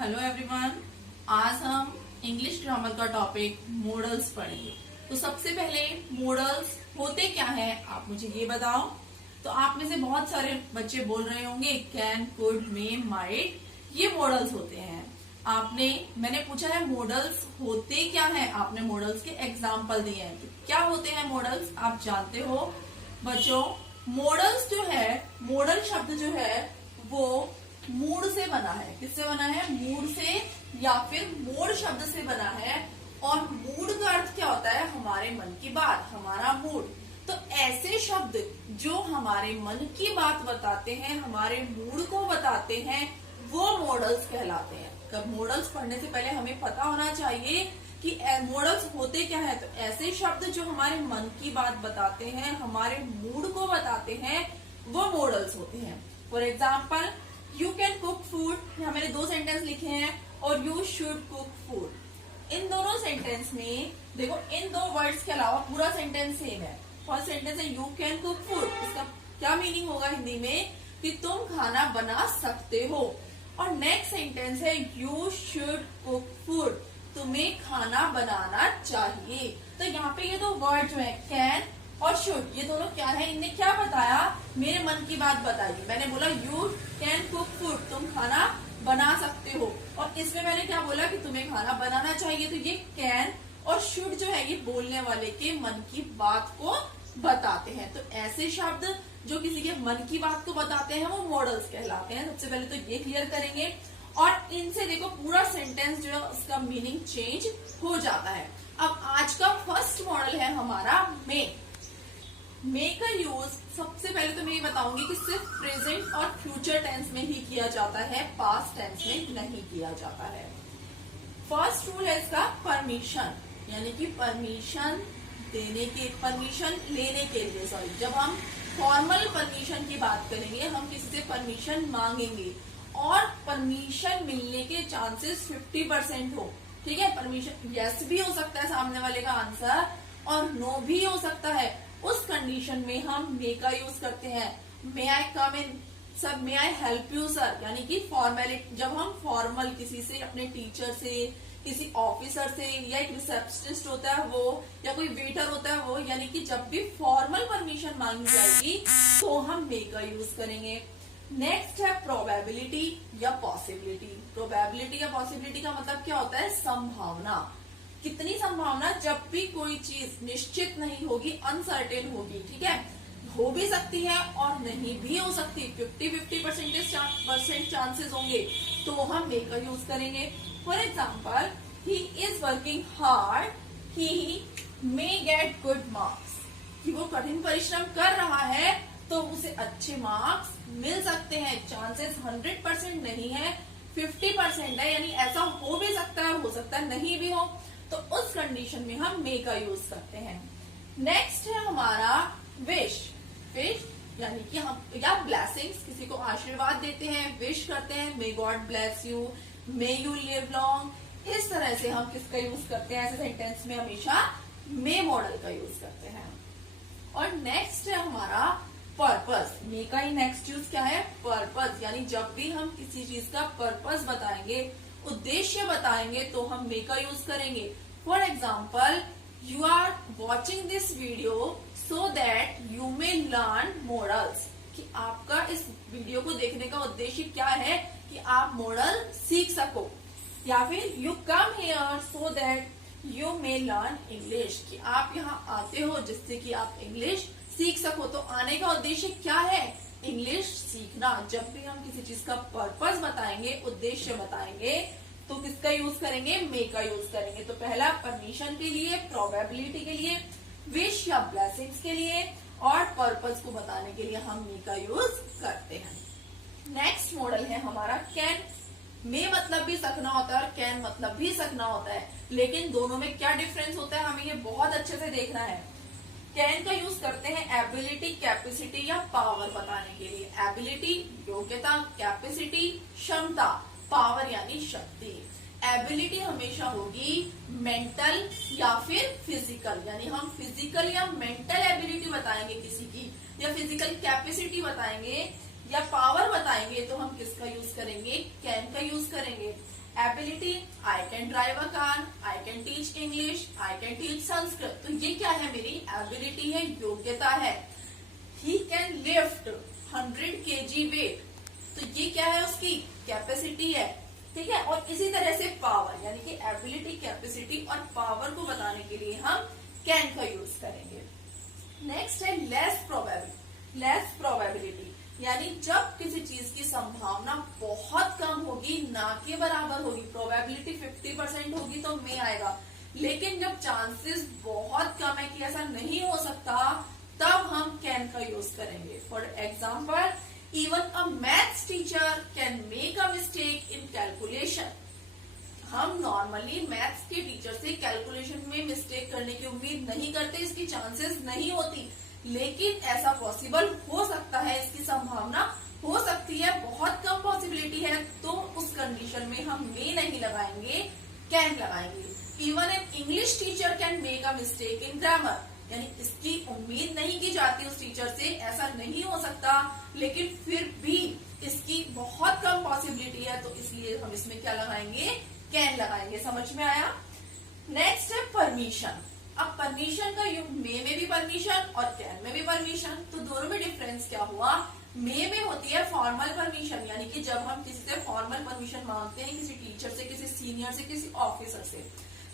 Hello everyone. आज हम English grammar का टॉपिक मॉडल्स पढ़ेंगे। तो सबसे पहले मॉडल्स होते क्या है आप मुझे ये बताओ। तो आप में से बहुत सारे बच्चे बोल रहे होंगे कैन, कुड, मे, माइट, ये मॉडल्स होते हैं। मैंने पूछा है मॉडल्स होते क्या है, आपने मॉडल्स के एग्जाम्पल दिए हैं। तो क्या होते हैं मॉडल्स आप जानते हो बच्चों। मॉडल्स जो है, मॉडल शब्द जो है वो मूड से बना है। किससे बना है? मूड से या फिर मोड शब्द से बना है। और मूड का अर्थ क्या होता है? हमारे मन की बात, हमारा मूड। तो ऐसे शब्द जो हमारे मन की बात बताते हैं, हमारे मूड को बताते हैं, वो मॉडल्स कहलाते हैं। कब मॉडल्स पढ़ने से पहले हमें पता होना चाहिए कि मॉडल्स होते क्या है। तो ऐसे शब्द जो हमारे मन की बात बताते हैं, हमारे मूड को बताते हैं, वो मॉडल्स होते हैं। For example, you can cook food, यहाँ मैंने 2 सेंटेंस लिखे हैं, और यू शुड कुक फूड। इन दोनों सेंटेंस में देखो, इन 2 वर्ड्स के अलावा पूरा सेंटेंस सेम है। फर्स्ट सेंटेंस है यू कैन कुक फूड, इसका क्या मीनिंग होगा हिंदी में कि तुम खाना बना सकते हो। और नेक्स्ट सेंटेंस है यू शुड कुक फूड, तुम्हें खाना बनाना चाहिए। तो यहाँ पे ये 2 वर्ड जो है कैन और शुड, ये दोनों क्या है? इनने क्या बताया? मेरे मन की बात बताई। मैंने बोला यू कैन कुक फूड, तुम खाना बना सकते हो, और इसमें मैंने क्या बोला कि तुम्हें खाना बनाना चाहिए। तो ये कैन और शुड जो है ये बोलने वाले के मन की बात को बताते हैं। तो ऐसे शब्द जो किसी के मन की बात को बताते हैं वो मॉडल्स कहलाते हैं। सबसे पहले तो ये क्लियर करेंगे, और इनसे देखो पूरा सेंटेंस जो है उसका मीनिंग चेंज हो जाता है। अब आज का फर्स्ट मॉडल है हमारा मे। मे का यूज सबसे पहले तो मैं ये बताऊंगी कि सिर्फ प्रेजेंट और फ्यूचर टेंस में ही किया जाता है, पास्ट टेंस में नहीं किया जाता है। फर्स्ट रूल है इसका परमिशन, यानी कि परमिशन लेने के लिए, जब हम फॉर्मल परमिशन की बात करेंगे, हम किसी से परमिशन मांगेंगे और परमिशन मिलने के चांसेस 50% हो। ठीक है, परमिशन यस भी हो सकता है सामने वाले का आंसर, और नो भी हो सकता है। उस कंडीशन में हम मे का यूज करते हैं। May I come in sir, may I help you sir, यानी कि फॉर्मेलिटी, जब हम फॉर्मल किसी से, अपने टीचर से, किसी ऑफिसर से, या एक रिसेप्शनिस्ट होता है वो, या कोई वेटर होता है वो, यानी कि जब भी फॉर्मल परमिशन मांगी जाएगी तो हम मे का यूज करेंगे। नेक्स्ट है प्रोबेबिलिटी या पॉसिबिलिटी। प्रोबेबिलिटी या पॉसिबिलिटी का मतलब क्या होता है? संभावना। कितनी संभावना? जब भी कोई चीज निश्चित नहीं होगी, अनसर्टेन होगी। ठीक है, हो भी सकती है और नहीं भी हो सकती, 50-50% चांसेस होंगे, तो हम मे का यूज करेंगे। For example, he is working hard, he may get good marks, कि वो कठिन परिश्रम कर रहा है तो उसे अच्छे मार्क्स मिल सकते हैं। चांसेस 100% नहीं है, 50% है, यानी ऐसा हो भी सकता है, हो सकता है नहीं भी हो। तो उस कंडीशन में हम मे का यूज करते हैं। नेक्स्ट है हमारा विश। विश यानी कि हम, या ब्लेसिंग्स, किसी को आशीर्वाद देते हैं, विश करते हैं, may God bless you, may you live long. इस तरह से हम किसका यूज करते हैं? ऐसे सेंटेंस में हमेशा मे मॉडल का यूज करते हैं। और नेक्स्ट है हमारा पर्पस। मे का ही नेक्स्ट यूज क्या है? पर्पस, यानी जब भी हम किसी चीज का पर्पस बताएंगे, उद्देश्य बताएंगे, तो हम मे का यूज करेंगे। For example, you are watching this video so that you may learn models, कि आपका इस वीडियो को देखने का उद्देश्य क्या है? कि आप मॉडल सीख सको। या फिर you come here so that you may learn English, कि आप यहाँ आते हो जिससे कि आप इंग्लिश सीख सको। तो आने का उद्देश्य क्या है? इंग्लिश सीखना। जब भी हम किसी चीज का पर्पस बताएंगे, उद्देश्य बताएंगे, तो किसका यूज करेंगे? मे का यूज करेंगे। तो पहला परमिशन के लिए, प्रोबेबिलिटी के लिए, विश या ब्लेसिंग्स के लिए, और पर्पस को बताने के लिए हम मे का यूज करते हैं। नेक्स्ट मॉडल है हमारा कैन। मे मतलब भी सकना होता है और कैन मतलब भी सकना होता है, लेकिन दोनों में क्या डिफरेंस होता है हमें ये बहुत अच्छे से देखना है। कैन का यूज करते हैं एबिलिटी, कैपेसिटी या पावर बताने के लिए। एबिलिटी योग्यता, कैपेसिटी क्षमता, पावर यानी शक्ति। एबिलिटी हमेशा होगी मेंटल या फिर फिजिकल, यानी हम फिजिकल या मेंटल एबिलिटी बताएंगे किसी की, या फिजिकल कैपेसिटी बताएंगे, या पावर बताएंगे, तो हम किसका यूज करेंगे? कैन का यूज करेंगे। Ability, I can drive a car, I can teach English, I can teach Sanskrit. तो ये क्या है, मेरी एबिलिटी है, योग्यता है। He can lift 100 kg weight, तो ये क्या है, उसकी कैपेसिटी है, ठीक है। और इसी तरह से पावर, यानी कि एबिलिटी, कैपेसिटी और पावर को बताने के लिए हम कैन का यूज करेंगे। नेक्स्ट है लेस प्रोबेबिलिटी, यानी जब किसी चीज की संभावना बहुत कम होगी, ना के बराबर होगी, प्रोबेबिलिटी 50% होगी तो में आएगा, लेकिन जब चांसेस बहुत कम है कि ऐसा नहीं हो सकता, तब हम कैन का यूज करेंगे। For example, even a maths teacher can make a mistake in calculation. हम नॉर्मली मैथ्स के टीचर से कैलकुलेशन में मिस्टेक करने की उम्मीद नहीं करते, इसकी चांसेस नहीं होती, लेकिन ऐसा पॉसिबल हो सकता है, इसकी संभावना हो सकती है, बहुत कम पॉसिबिलिटी है, तो उस कंडीशन में हम मे नहीं लगाएंगे, कैन लगाएंगे। Even an English teacher can make a mistake in grammar, यानी इसकी उम्मीद नहीं की जाती उस टीचर से, ऐसा नहीं हो सकता, लेकिन फिर भी इसकी बहुत कम पॉसिबिलिटी है, तो इसलिए हम इसमें क्या लगाएंगे, कैन लगाएंगे। समझ में आया। नेक्स्ट है परमिशन। अब परमिशन का युग में भी परमिशन और कैन में भी परमिशन, तो दोनों में डिफरेंस क्या हुआ, में होती है फॉर्मल परमिशन, यानी कि जब हम किसी से फॉर्मल परमिशन मांगते हैं, किसी टीचर से, किसी सीनियर से, किसी ऑफिसर से।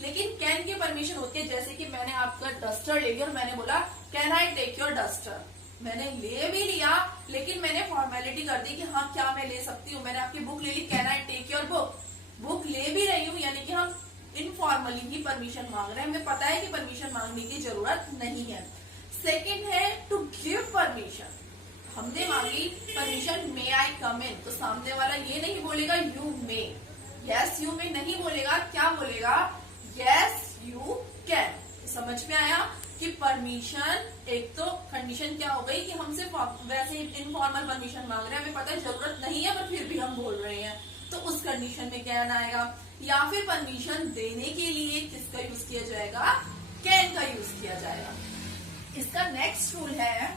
लेकिन कैन की परमिशन होती है, जैसे कि मैंने आपका डस्टर ले लिया और मैंने बोला can I take your duster, मैंने ले भी लिया, लेकिन मैंने फॉर्मेलिटी कर दी कि हाँ क्या मैं ले सकती हूँ। मैंने आपकी बुक ले ली, can I take your book ले भी रही हूँ, यानी कि हम इनफॉर्मली ही परमिशन मांग रहे हैं, हमें पता है कि परमिशन मांगने की जरूरत नहीं है। सेकंड है टू गिव परमिशन, हमने मांगी परमिशन, मे आई कम इन, तो सामने वाला ये नहीं बोलेगा you may, yes you may नहीं बोलेगा, क्या बोलेगा, यस यू कैन। समझ में आया कि परमिशन, एक तो कंडीशन क्या हो गई कि हम सिर्फ वैसे इनफॉर्मल परमिशन मांग रहे हैं, हमें पता है जरूरत नहीं है पर फिर भी हम बोल रहे हैं, तो उस कंडीशन में कैन आएगा। या फिर परमिशन देने के लिए किसका यूज किया जाएगा, कैन का यूज किया जाएगा। इसका नेक्स्ट रूल है,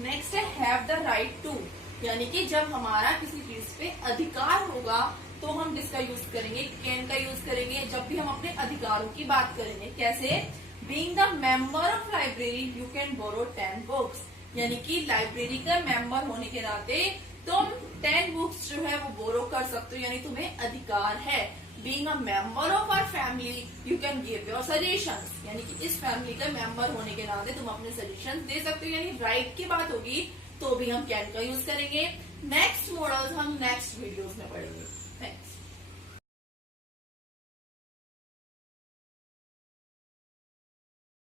नेक्स्ट है हैव द राइट टू, यानी कि जब हमारा किसी चीज पे अधिकार होगा तो हम किसका यूज करेंगे, कैन का यूज करेंगे, जब भी हम अपने अधिकारों की बात करेंगे। कैसे, being the member of library you can borrow 10 books, यानी कि लाइब्रेरी का मेंबर होने के नाते तुम 10 बुक्स जो है वो बोरो कर सकते हो, यानी तुम्हें अधिकार है। Being a member of our family you can give your suggestions, यानी कि इस फैमिली का मेंबर होने के नाते तुम अपने सजेशन दे सकते हो, यानी राइट की बात होगी तो भी हम कैन का यूज करेंगे। नेक्स्ट मॉडल्स हम नेक्स्ट वीडियोस में पढ़ेंगे।